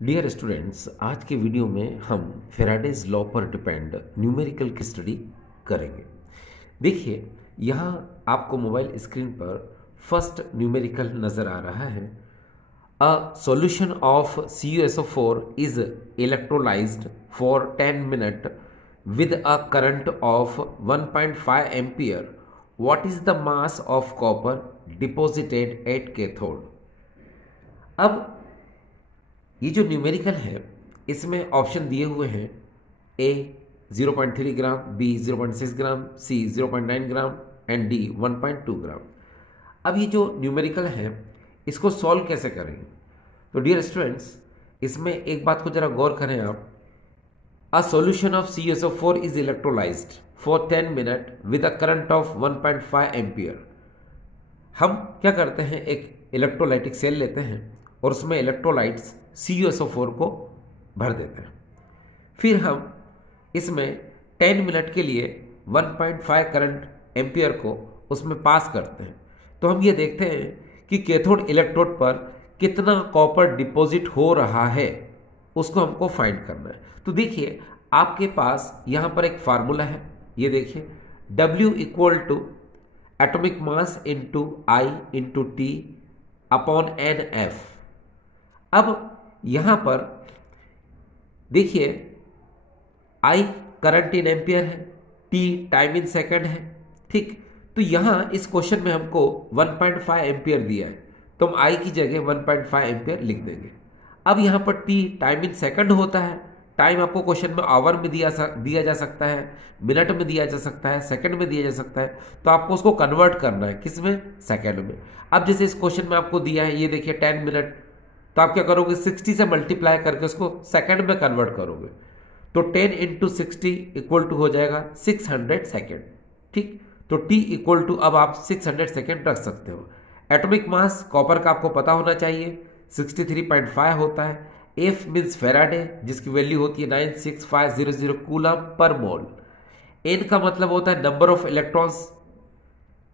Dear students, आज के video में हम फेराडेज लॉ पर डिपेंड न्यूमेरिकल की स्टडी करेंगे। देखिए, यहाँ आपको मोबाइल स्क्रीन पर फर्स्ट न्यूमेरिकल नज़र आ रहा है। A solution of CuSO4 is electrolysed for 10 minute with a current of 1.5 ampere. What is the mass of copper deposited at cathode. अब ये जो न्यूमेरिकल है इसमें ऑप्शन दिए हुए हैं A 0.3 gram, B 0.6 gram, C 0.9 gram and D 1.2 gram. अब ये जो न्यूमेरिकल है इसको सॉल्व कैसे करेंगे? तो डियर स्टूडेंट्स, इसमें एक बात को जरा गौर करें आप। A solution of CuSO4 is electrolysed for 10 minute with a current of 1.5 ampere. हम क्या करते हैं, एक इलेक्ट्रोलाइटिक सेल लेते हैं और उसमें इलेक्ट्रोलाइट्स CuSO4 को भर देते हैं। फिर हम इसमें 10 मिनट के लिए 1.5 करंट एम्पियर को उसमें पास करते हैं। तो हम ये देखते हैं कि कैथोड इलेक्ट्रोड पर कितना कॉपर डिपॉजिट हो रहा है, उसको हमको फाइंड करना है। तो देखिए, आपके पास यहाँ पर एक फार्मूला है, ये देखिए W equal to atomic mass into I into T upon NF। अब यहां पर देखिए, I करंट इन एम्पियर है, T टाइम इन सेकंड है, ठीक। तो यहां इस क्वेश्चन में हमको 1.5 एम्पियर दिया है, तो हम I की जगह 1.5 एम्पियर लिख देंगे। अब यहां पर T टाइम इन सेकंड होता है। टाइम आपको क्वेश्चन में आवर में दिया जा सकता है, मिनट में दिया जा सकता है, सेकंड में दिया जा सकता है। तो आपको उसको कन्वर्ट करना है, किस में? सेकंड में। अब जैसे इस क्वेश्चन में आपको दिया है, ये देखिए 10 मिनट, तो आप क्या करोगे, 60 से मल्टीप्लाई करके उसको सेकंड में कन्वर्ट करोगे। तो 10 इंटू 60 इक्वल टू हो जाएगा 600 सेकेंड, ठीक। तो T इक्वल टू अब आप 600 सेकेंड रख सकते हो। एटॉमिक मास कॉपर का आपको पता होना चाहिए 63.5 होता है। F मीन्स फेराडे, जिसकी वैल्यू होती है 96500 कूलम पर मोल। N का मतलब होता है नंबर ऑफ इलेक्ट्रॉन्स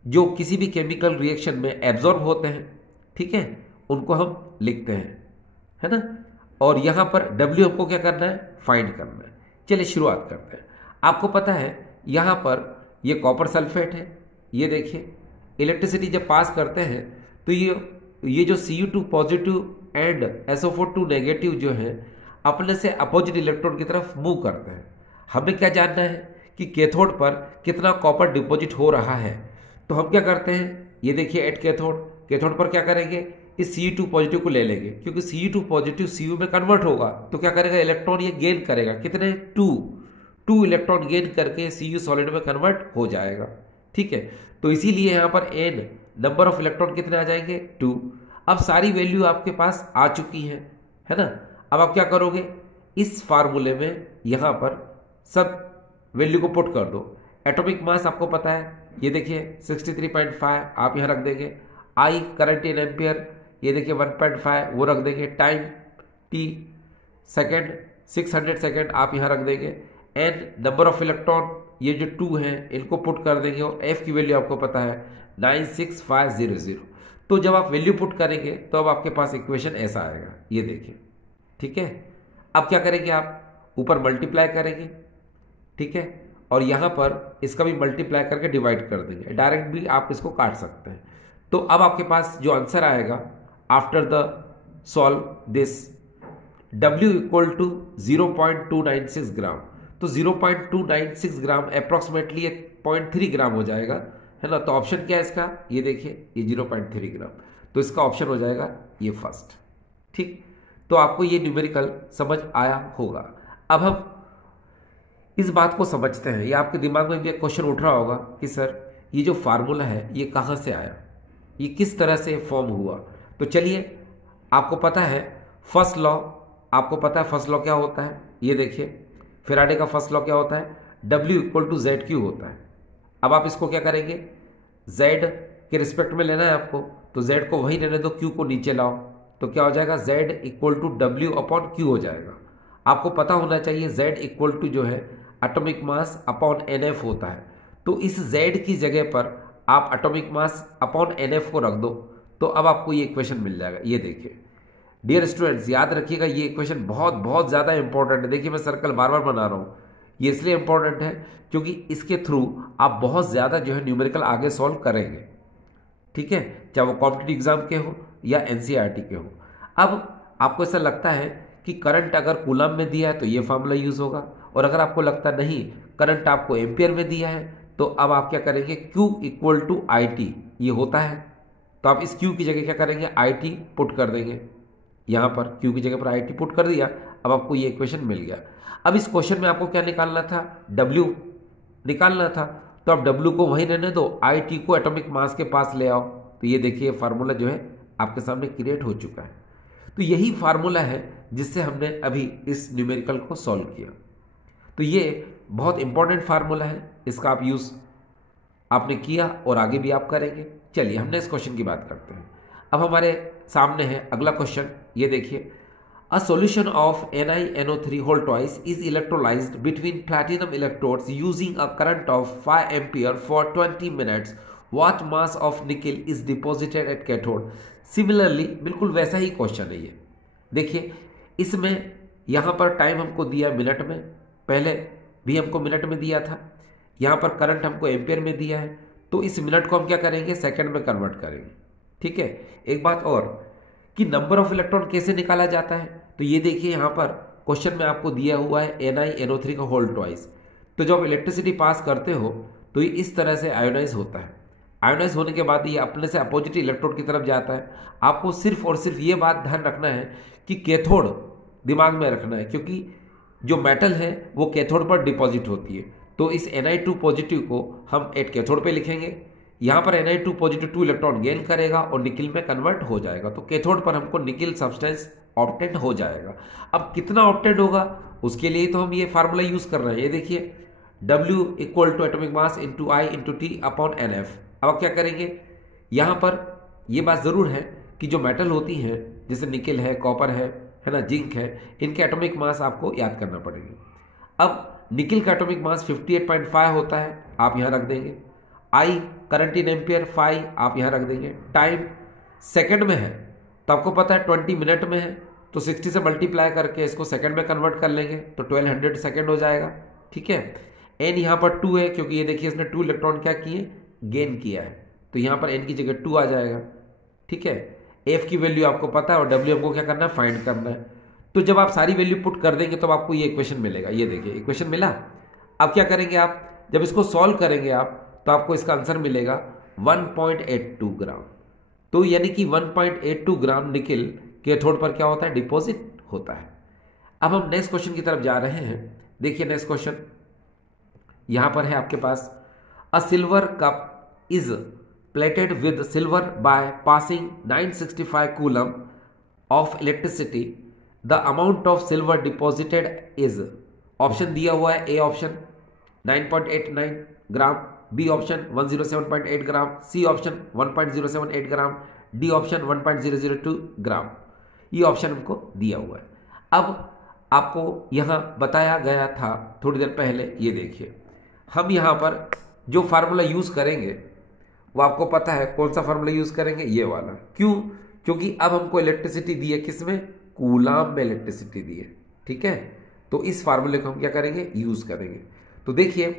जो किसी भी केमिकल रिएक्शन में एब्जॉर्ब होते हैं, ठीक है, उनको हम लिखते हैं, है ना। और यहां पर W हमको क्या करना है, फाइंड करना है। चलिए शुरुआत करते हैं। आपको पता है यहां पर ये कॉपर सल्फेट है, ये देखिए इलेक्ट्रिसिटी जब पास करते हैं तो ये जो Cu2 positive and SO4 negative जो है अपने से अपोजिट इलेक्ट्रॉन की तरफ मूव करते हैं। हमें क्या जानना है कि कैथोड पर कितना कॉपर डिपॉजिट हो रहा है। तो हम क्या करते हैं, ये देखिए एट कैथोड पर क्या करेंगे, इस Cu2 पॉजिटिव को ले लेंगे, क्योंकि Cu2 पॉजिटिव Cu में कन्वर्ट होगा तो क्या करेगा, इलेक्ट्रॉन ये गेन करेगा, कितने? 2 इलेक्ट्रॉन गेन करके Cu सॉलिड में कन्वर्ट हो जाएगा, ठीक है। तो इसीलिए यहां पर N नंबर ऑफ इलेक्ट्रॉन कितने आ जाएंगे, 2। अब सारी वैल्यू आपके पास आ चुकी है ना। अब आप क्या करोगे, इस फार्मूले में यहां पर सब वैल्यू को पुट कर दो। एटॉमिक मास आपको पता है, ये देखिए 63.5 आप यहां रख देंगे। I करंट इन एम्पियर, ये देखिए 1.5 वो रख देंगे। टाइम T सेकेंड 600 सेकेंड आप यहां रख देंगे। N नंबर ऑफ इलेक्ट्रॉन, ये जो 2 हैं इनको पुट कर देंगे, और F की वैल्यू आपको पता है 96500। तो जब आप वैल्यू पुट करेंगे तो अब आपके पास इक्वेशन ऐसा आएगा, ये देखिए, ठीक है। अब क्या करेंगे, आप ऊपर मल्टीप्लाई करेंगे, ठीक है, और यहां पर इसका भी मल्टीप्लाई करके डिवाइड कर देंगे। डायरेक्ट भी आप इसको काट सकते हैं। तो अब आपके पास जो आंसर आएगा after the solve this, W equal to 0.296 gram. तो 0.296 ग्राम अप्रोक्सीमेटली 0.3 ग्राम हो जाएगा, है ना। तो ऑप्शन क्या है इसका, ये देखिए ये 0.3 ग्राम। तो इसका ऑप्शन हो जाएगा ये फर्स्ट, ठीक। तो आपको ये न्यूमेरिकल समझ आया होगा। अब हम इस बात को समझते हैं। ये आपके दिमाग में भी एक क्वेश्चन उठ रहा होगा कि सर ये जो फार्मूला है ये कहाँ से आया, ये किस तरह से फॉर्म हुआ। तो चलिए, आपको पता है फर्स्ट लॉ, आपको पता है फर्स्ट लॉ क्या होता है, ये देखिए फेराडे का फर्स्ट लॉ क्या होता है, W इक्वल टू ZQ होता है। अब आप इसको क्या करेंगे, Z के रिस्पेक्ट में लेना है आपको, तो Z को वहीं रहने दो, Q को नीचे लाओ, तो क्या हो जाएगा, Z equal to W upon Q हो जाएगा। आपको पता होना चाहिए Z इक्वल टू जो है एटॉमिक मास अपॉन NF होता है। तो इस Z की जगह पर आप एटॉमिक मास अपॉन NF को रख दो, तो अब आपको ये इक्वेशन मिल जाएगा। ये देखिए डियर स्टूडेंट्स, याद रखिएगा ये इक्वेशन बहुत बहुत ज़्यादा इंपॉर्टेंट है। देखिए मैं सर्कल बार बार बना रहा हूँ, ये इसलिए इंपॉर्टेंट है क्योंकि इसके थ्रू आप बहुत ज़्यादा जो है न्यूमेरिकल आगे सॉल्व करेंगे, ठीक है, चाहे वो कॉम्पिटिटिव एग्जाम के हो या एनसीईआरटी के हो। अब आपको ऐसा लगता है कि करंट अगर कूलम में दिया है तो ये फार्मूला यूज़ होगा, और अगर आपको लगता नहीं करंट आपको एम्पियर में दिया है तो अब आप क्या करेंगे, Q equal to I T ये होता है, तो आप इस Q की जगह क्या करेंगे, आई टी पुट कर देंगे। यहाँ पर Q की जगह पर आई टी पुट कर दिया, अब आपको ये इक्वेशन मिल गया। अब इस क्वेश्चन में आपको क्या निकालना था, W निकालना था, तो आप W को वहीं रहने दो, आई टी को एटॉमिक मास के पास ले आओ। तो ये देखिए फार्मूला जो है आपके सामने क्रिएट हो चुका है। तो यही फार्मूला है जिससे हमने अभी इस न्यूमेरिकल को सॉल्व किया। तो ये बहुत इंपॉर्टेंट फार्मूला है, इसका आप यूज़ आपने किया और आगे भी आप करेंगे। चलिए हम नेक्स्ट क्वेश्चन की बात करते हैं। अब हमारे सामने है अगला क्वेश्चन, ये देखिए, a solution of NiNO3 whole twice is electrolyzed between platinum electrodes using a current of 5 ampere for 20 minutes. What mass of nickel is deposited at cathode? Similarly, बिल्कुल वैसा ही क्वेश्चन है ये। देखिए इसमें यहाँ पर टाइम हमको दिया मिनट में, पहले भी हमको मिनट में दिया था, यहाँ पर करंट हमको एम्पियर में दिया है, तो इस मिनट को हम क्या करेंगे, सेकंड में कन्वर्ट करेंगे, ठीक है। एक बात और कि नंबर ऑफ इलेक्ट्रॉन कैसे निकाला जाता है, तो ये देखिए यहाँ पर क्वेश्चन में आपको दिया हुआ है NiNO3 का होल ट्वाइस। तो जब इलेक्ट्रिसिटी पास करते हो तो ये इस तरह से आयोनाइज होता है। आयोनाइज होने के बाद ये अपने से अपोजिट इलेक्ट्रोड की तरफ जाता है। आपको सिर्फ और सिर्फ ये बात ध्यान रखना है कि कैथोड दिमाग में रखना है, क्योंकि जो मेटल है वो कैथोड पर डिपॉजिट होती है। तो इस Ni2 पॉजिटिव को हम एट कैथोड पे लिखेंगे, यहाँ पर Ni2 पॉजिटिव 2 इलेक्ट्रॉन गेन करेगा और निकिल में कन्वर्ट हो जाएगा, तो कैथोड पर हमको निकिल सब्सटेंस ऑब्टेंड हो जाएगा। अब कितना ऑब्टेंड होगा उसके लिए तो हम ये फार्मूला यूज कर रहे हैं। ये देखिए W equal to atomic mass into I into T upon NF। अब आप क्या करेंगे, यहाँ पर ये बात जरूर है कि जो मेटल होती हैं जैसे निकिल है, कॉपर है ना, जिंक है, इनके एटॉमिक मास आपको याद करना पड़ेंगे। अब निकिल का एटॉमिक मास 58.5 होता है, आप यहाँ रख देंगे। आई करंट इन एम्पियर 5 आप यहाँ रख देंगे। टाइम सेकंड में है तो आपको पता है 20 मिनट में है, तो 60 से मल्टीप्लाई करके इसको सेकंड में कन्वर्ट कर लेंगे तो 1200 सेकंड हो जाएगा, ठीक है। एन यहाँ पर 2 है क्योंकि ये देखिए इसने 2 इलेक्ट्रॉन क्या किए, गेन किया है, तो यहाँ पर एन की जगह 2 आ जाएगा, ठीक है। एफ की वैल्यू आपको पता है और डब्ल्यू हमको क्या करना है, फाइंड करना है। तो जब आप सारी वैल्यू पुट कर देंगे तो आपको ये इक्वेशन मिलेगा। ये देखिए इक्वेशन मिला। अब क्या करेंगे आप, जब इसको सॉल्व करेंगे आप तो आपको इसका आंसर मिलेगा 1.82 ग्राम। तो यानी कि 1.82 ग्राम निकिल कैथोड पर क्या होता है, डिपॉजिट होता है। अब हम नेक्स्ट क्वेश्चन की तरफ जा रहे हैं। देखिए नेक्स्ट क्वेश्चन यहां पर है आपके पास, a silver cup is plated with silver by passing 965 coulomb of electricity, the amount of silver deposited is, option दिया हुआ है, A option 9.89 gram, B option 107.8 gram, C option 1.078 gram, D option 1.002 gram. ये option हमको दिया हुआ है। अब आपको यहाँ बताया गया था थोड़ी देर पहले, ये देखिए हम यहाँ पर जो फार्मूला यूज करेंगे वो आपको पता है कौन सा फार्मूला यूज करेंगे, ये वाला। क्यों, क्योंकि अब हमको इलेक्ट्रिसिटी दी है, किसमें, कूलाम में इलेक्ट्रिसिटी दी है, ठीक है। तो इस फार्मूले को हम क्या करेंगे, यूज करेंगे। तो देखिए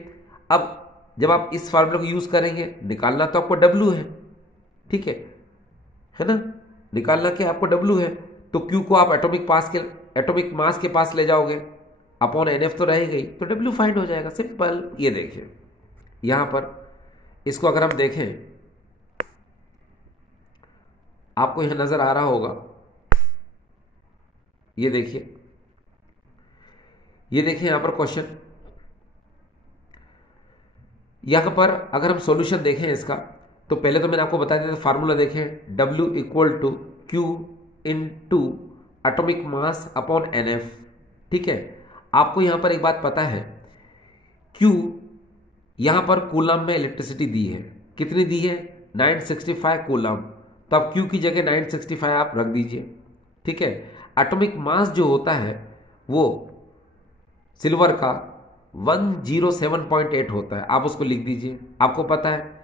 अब जब आप इस फार्मूले को यूज करेंगे, निकालना तो आपको W है, ठीक है ना, निकालना क्या आपको W है, तो Q को आप एटॉमिक मास के पास ले जाओगे, अपॉन NF तो रहेगा ही, तो W फाइंड हो जाएगा, सिंपल। ये देखिए यहां पर इसको अगर हम देखें, आपको यहां नजर आ रहा होगा, ये देखिए यहां पर क्वेश्चन, यहां पर अगर हम सॉल्यूशन देखें इसका, तो पहले तो मैंने आपको बता दिया था फार्मूला देखें, W equal to Q into atomic mass upon NF, ठीक है। आपको यहां पर एक बात पता है, Q यहां पर कूलम में इलेक्ट्रिसिटी दी है, कितनी दी है, 965 कूलम, तो आप Q की जगह 965 आप रख दीजिए, ठीक है। एटॉमिक मास जो होता है वो सिल्वर का 107.8 होता है, आप उसको लिख दीजिए। आपको पता है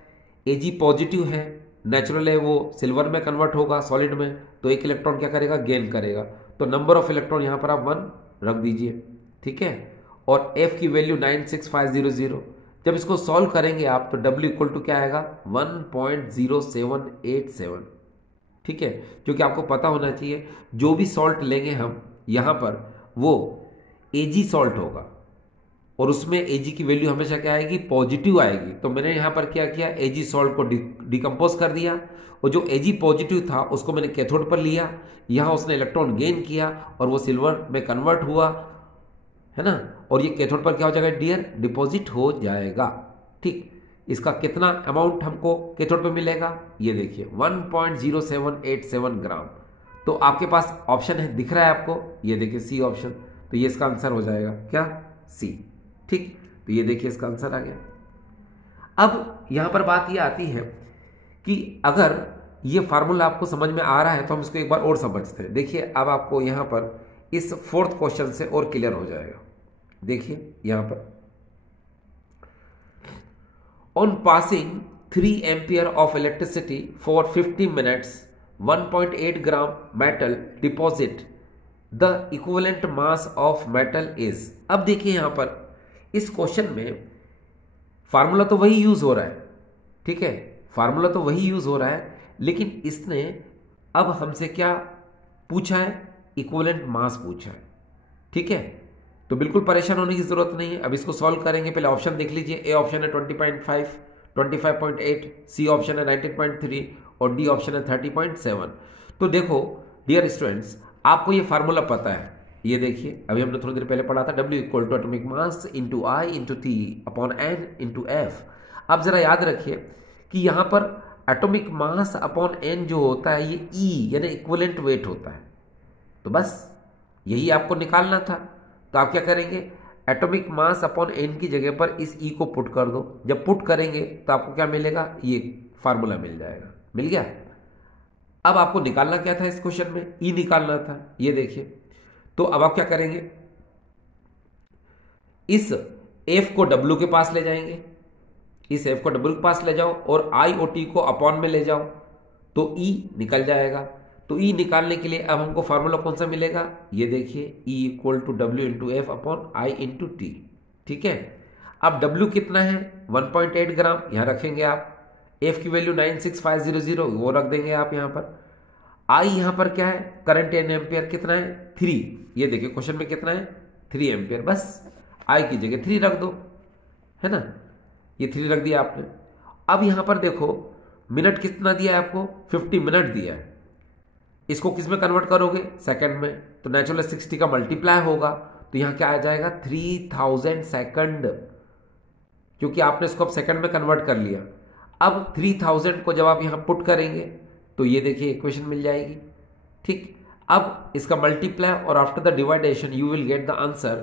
Ag पॉजिटिव है नेचुरल है वो सिल्वर में कन्वर्ट होगा सॉलिड में, तो एक इलेक्ट्रॉन क्या करेगा, गेन करेगा। तो नंबर ऑफ इलेक्ट्रॉन यहाँ पर आप 1 रख दीजिए, ठीक है। और F की वैल्यू 96500। जब इसको सॉल्व करेंगे आप तो W इक्वल टू क्या आएगा, 1.0787, ठीक है। जो कि आपको पता होना चाहिए, जो भी सॉल्ट लेंगे हम यहाँ पर वो Ag सॉल्ट होगा, और उसमें Ag की वैल्यू हमेशा क्या आएगी, पॉजिटिव आएगी। तो मैंने यहाँ पर क्या किया, Ag सॉल्ट को डिकम्पोज कर दिया, और जो Ag पॉजिटिव था उसको मैंने कैथोड पर लिया, यहाँ उसने इलेक्ट्रॉन गेन किया और वो सिल्वर में कन्वर्ट हुआ, है ना। और ये कैथोड पर क्या हो जाएगा डियर, डिपॉजिट हो जाएगा, ठीक। इसका कितना अमाउंट हमको कैथोड पे मिलेगा, ये देखिए 1.0787 ग्राम। तो आपके पास ऑप्शन है, दिख रहा है आपको, ये देखिए सी ऑप्शन। तो ये इसका आंसर हो जाएगा क्या, सी, ठीक। तो ये देखिए इसका आंसर आ गया। अब यहां पर बात ये आती है कि अगर ये फार्मूला आपको समझ में आ रहा है तो हम इसको एक बार और समझते हैं। देखिए अब आपको यहां पर इस 4th क्वेश्चन से और क्लियर हो जाएगा। देखिए यहां पर, on passing 3 ampere of electricity for 50 minutes 1.8 gram metal deposit, the equivalent mass of metal is. अब देखिए यहां पर इस क्वेश्चन में फार्मूला तो वही यूज हो रहा है, ठीक है, फार्मूला तो वही यूज हो रहा है, लेकिन इसने अब हमसे क्या पूछा है, इक्विवेलेंट मास पूछा है, ठीक है। तो बिल्कुल परेशान होने की जरूरत नहीं है। अब इसको सॉल्व करेंगे, पहले ऑप्शन देख लीजिए। ए ऑप्शन है 20.5, 25.8, सी ऑप्शन है 19.3 और डी ऑप्शन है 30.7। तो देखो डियर स्टूडेंट्स, आपको ये फार्मूला पता है, ये देखिए अभी हमने थोड़ी देर पहले पढ़ा था, W equal to atomic mass into I into T upon N into F. अब जरा याद रखिए कि यहाँ पर एटॉमिक मास अपॉन एन जो होता है ये E यानी इक्विवेलेंट वेट होता है। तो बस यही आपको निकालना था। तो आप क्या करेंगे, एटॉमिक मास अपॉन एन की जगह पर इस E को पुट कर दो। जब पुट करेंगे तो आपको क्या मिलेगा, ये फार्मूला मिल जाएगा। मिल गया। अब आपको निकालना क्या था इस क्वेश्चन में, E निकालना था, ये देखिए। तो अब आप क्या करेंगे, इस F को W के पास ले जाएंगे, इस F को W के पास ले जाओ और I और T को अपॉन में ले जाओ, तो E निकल जाएगा। तो E निकालने के लिए अब हमको फार्मूला कौन सा मिलेगा, ये देखिए E equal to W into F upon I into T, ठीक है। अब W कितना है 1.8 ग्राम, यहां रखेंगे आप। F की वैल्यू 96500 वो रख देंगे आप यहां पर। I यहां पर क्या है, करंट 10 एम्पियर कितना है 3, ये देखिए क्वेश्चन में कितना है 3 एम्पियर। बस I की जगह 3 रख दो, है ना, ये 3 रख दिया आपने। अब यहां पर देखो मिनट कितना दिया है आपको, 50 मिनट दिया है। इसको किस में कन्वर्ट करोगे, सेकंड में। तो नेचुरल 60 का मल्टीप्लाई होगा, तो यहां क्या आ जाएगा 3000 सेकंड, क्योंकि आपने इसको अब सेकंड में कन्वर्ट कर लिया। अब 3000 को जब आप यहां पुट करेंगे तो ये देखिए इक्वेशन मिल जाएगी, ठीक। अब इसका मल्टीप्लाई और after the division you will get the answer.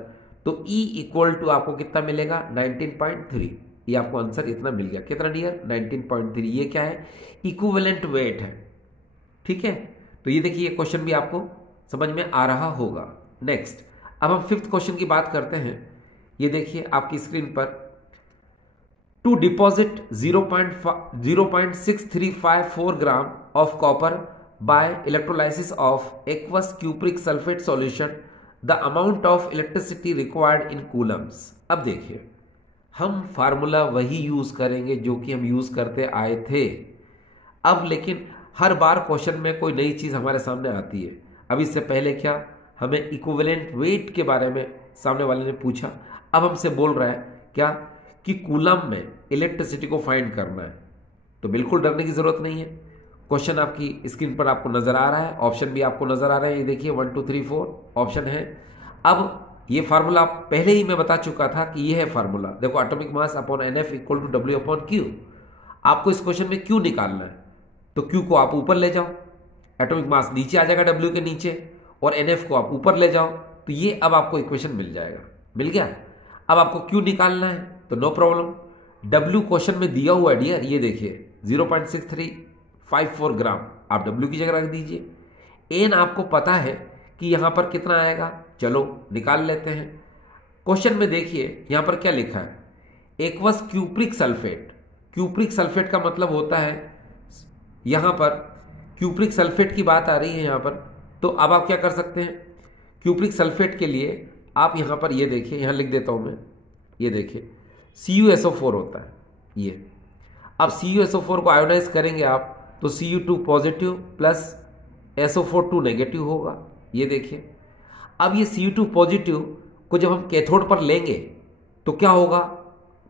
तो E इक्वल टू आपको कितना मिलेगा 19.3, ये आपको आंसर इतना मिल गया। कितना डियर 19.3। ये क्या है, इक्विवेलेंट वेट है, ठीक है। तो ये देखिए ये क्वेश्चन भी आपको समझ में आ रहा होगा। नेक्स्ट अब हम 5th क्वेश्चन की बात करते हैं। ये देखिए आपकी स्क्रीन पर, to deposit 0.6354 gram of copper by electrolysis of aqueous cupric sulphate solution, the amount of electricity required in coulombs. अब देखिए हम फार्मूला वही यूज करेंगे जो कि हम यूज करते आए थे। अब लेकिन हर बार क्वेश्चन में कोई नई चीज हमारे सामने आती है। अब इससे पहले क्या हमें इक्विवेलेंट वेट के बारे में सामने वाले ने पूछा, अब हमसे बोल रहा है क्या कि कूलम में इलेक्ट्रिसिटी को फाइंड करना है। तो बिल्कुल डरने की जरूरत नहीं है। क्वेश्चन आपकी स्क्रीन पर आपको नजर आ रहा है, ऑप्शन भी आपको नजर आ रहे हैं, ये देखिए 1 2 3 4 ऑप्शन है। अब ये फार्मूला पहले ही मैं बता चुका था कि ये है फार्मूला। देखो atomic mass upon NF equal to W upon Q। आपको इस क्वेश्चन में Q निकालना है, तो Q को आप ऊपर ले जाओ, एटॉमिक मास नीचे आ जाएगा W के नीचे, और NF को आप ऊपर ले जाओ, तो ये अब आपको इक्वेशन मिल जाएगा। मिल गया। अब आपको Q निकालना है तो नो प्रॉब्लम, W क्वेश्चन में दिया हुआ है डियर, ये देखिए 0.6354 ग्राम, आप W की जगह रख दीजिए। N आपको पता है कि यहां पर कितना आएगा, चलो निकाल लेते हैं। क्वेश्चन में देखिए यहां पर क्या लिखा है, aqueous cupric sulphate. Cupric sulphate का मतलब होता है यहाँ पर क्यूप्रिक सल्फेट की बात आ रही है यहाँ पर, तो अब आप क्या कर सकते हैं, क्यूप्रिक सल्फेट के लिए आप यहाँ पर ये देखिए, यहाँ लिख देता हूँ मैं, ये देखिए CuSO4 होता है ये। अब CuSO4 को आयोनाइज करेंगे आप तो Cu2 positive plus SO4 negative होगा, ये देखिए। अब ये Cu2 पॉजिटिव को जब हम कैथोड पर लेंगे तो क्या होगा,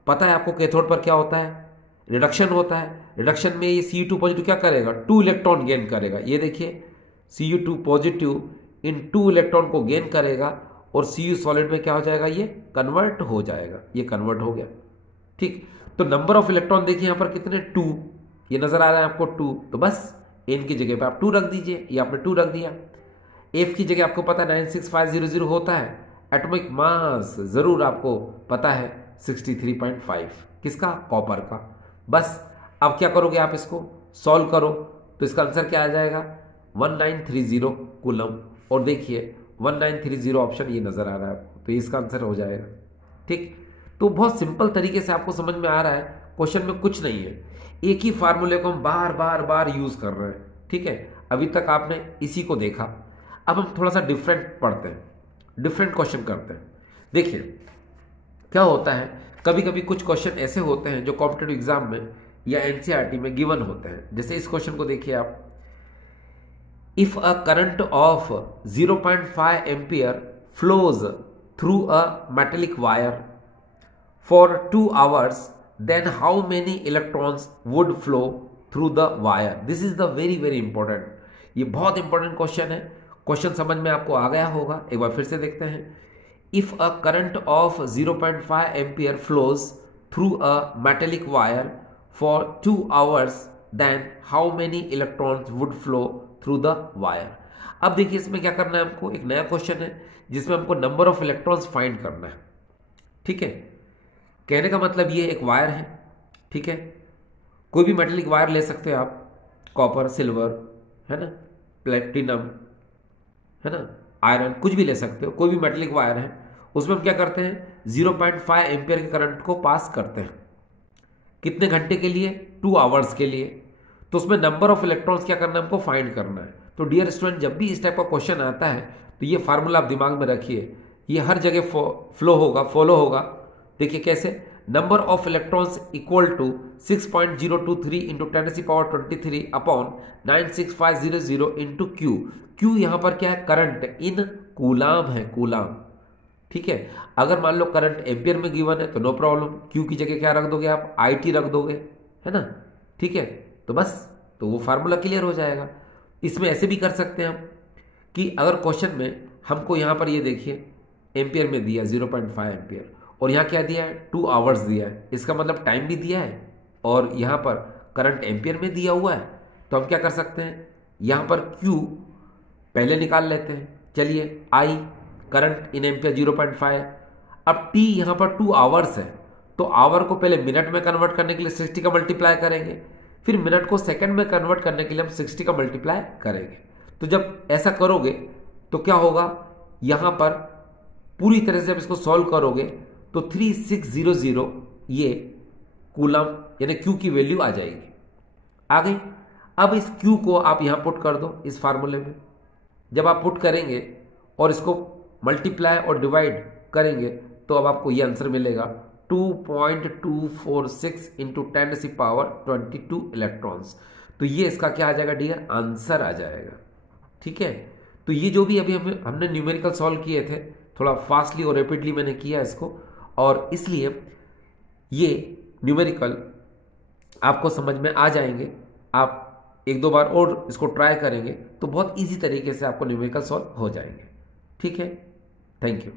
पता है आपको कैथोड पर क्या होता है, रिडक्शन होता है। रिडक्शन में ये Cu2 पॉजिटिव क्या करेगा, 2 इलेक्ट्रॉन गेन करेगा, ये देखिए Cu2 पॉजिटिव इन 2 इलेक्ट्रॉन को गेन करेगा और Cu सॉलिड में क्या हो जाएगा, ये कन्वर्ट हो जाएगा, ये कन्वर्ट हो गया। ठीक, तो नंबर ऑफ इलेक्ट्रॉन देखिए यहाँ पर कितने, 2, ये नजर आ रहा है आपको 2, तो बस N की जगह पे आप 2 रख दीजिए, ये आपने 2 रख दिया। F की जगह आपको पता है 96500 होता है। एटॉमिक मास जरूर आपको पता है 63.5, किसका, कॉपर का। बस अब क्या करोगे, आप इसको सॉल्व करो तो इसका आंसर क्या आ जाएगा, 1930 कूलम। और देखिए 1930 ऑप्शन ये नजर आ रहा है आपको, तो इसका आंसर हो जाएगा। ठीक, तो बहुत सिंपल तरीके से आपको समझ में आ रहा है, क्वेश्चन में कुछ नहीं है, एक ही फार्मूले को हम बार बार बार यूज कर रहे हैं। ठीक है, अभी तक आपने इसी को देखा। अब हम थोड़ा सा डिफरेंट पढ़ते हैं, डिफरेंट क्वेश्चन करते हैं। देखिए क्या होता है, कभी कभी कुछ क्वेश्चन ऐसे होते हैं जो कॉम्पिटेटिव एग्जाम में या एनसीईआरटी में गिवन होते हैं। जैसे इस क्वेश्चन को देखिए आप, if a current of 0.5 ampere flows through a metallic wire for 2 hours, then how many electrons would flow through the wire? This is the very important, ये बहुत इंपॉर्टेंट क्वेश्चन है। क्वेश्चन समझ में आपको आ गया होगा, एक बार फिर से देखते हैं। If a current of 0.5 ampere flows through a metallic wire for 2 hours, then how many electrons would flow through the wire? अब देखिए इसमें क्या करना है हमको, एक नया क्वेश्चन है जिसमें हमको नंबर ऑफ इलेक्ट्रॉन्स फाइंड करना है। ठीक है, कहने का मतलब ये एक वायर है, ठीक है, कोई भी मेटेलिक वायर ले सकते हो आप, कॉपर, सिल्वर, है ना, प्लेटिनम, है ना, आयरन, कुछ भी ले सकते हो, कोई भी मेटेलिक वायर है। उसमें हम क्या करते हैं, 0.5 एम्पियर के करंट को पास करते हैं, कितने घंटे के लिए, 2 आवर्स के लिए। तो उसमें नंबर ऑफ इलेक्ट्रॉन्स क्या करना है, हमको फाइंड करना है। तो डियर स्टूडेंट, जब भी इस टाइप का क्वेश्चन आता है तो ये फार्मूला आप दिमाग में रखिए, ये हर जगह फ्लो होगा, फॉलो होगा। देखिए कैसे, number of electrons equal to 6.023 into 10⁻23 upon 96500 into Q. Q यहाँ पर क्या है, करंट इन कूलाम है, कूलाम। ठीक है, अगर मान लो करंट एम्पियर में गिवन है तो नो प्रॉब्लम, क्यू की जगह क्या रख दोगे आप, IT रख दोगे, है ना। ठीक है, तो बस, तो वो फार्मूला क्लियर हो जाएगा। इसमें ऐसे भी कर सकते हैं हम कि अगर क्वेश्चन में हमको यहाँ पर ये देखिए एम्पियर में दिया 0.5 एम्पियर और यहाँ क्या दिया है, 2 आवर्स दिया है, इसका मतलब टाइम भी दिया है और यहाँ पर करंट एम्पियर में दिया हुआ है। तो हम क्या कर सकते हैं, यहाँ पर Q पहले निकाल लेते हैं। चलिए, I करंट इन एम्पियर 0.5, अब T यहाँ पर 2 आवर्स है, तो आवर को पहले मिनट में कन्वर्ट करने के लिए 60 का मल्टीप्लाई करेंगे, फिर मिनट को सेकंड में कन्वर्ट करने के लिए हम 60 का मल्टीप्लाई करेंगे। तो जब ऐसा करोगे तो क्या होगा, यहाँ पर पूरी तरह से जब इसको सॉल्व करोगे तो 3600 ये कूलम यानी Q की वैल्यू आ जाएगी, आ गई। अब इस Q को आप यहाँ पुट कर दो इस फार्मूले में। जब आप पुट करेंगे और इसको मल्टीप्लाई और डिवाइड करेंगे तो अब आपको ये आंसर मिलेगा 2.246 इंटू 10⁻22 इलेक्ट्रॉन्स। तो ये इसका क्या आ जाएगा डियर, आंसर आ जाएगा। ठीक है, तो ये जो भी अभी हमने न्यूमेरिकल सॉल्व किए थे, थोड़ा फास्टली और रैपिडली मैंने किया इसको, और इसलिए ये न्यूमेरिकल आपको समझ में आ जाएंगे। आप 1-2 बार और इसको ट्राई करेंगे तो बहुत इजी तरीके से आपको न्यूमेरिकल सॉल्व हो जाएंगे। ठीक है, थैंक यू।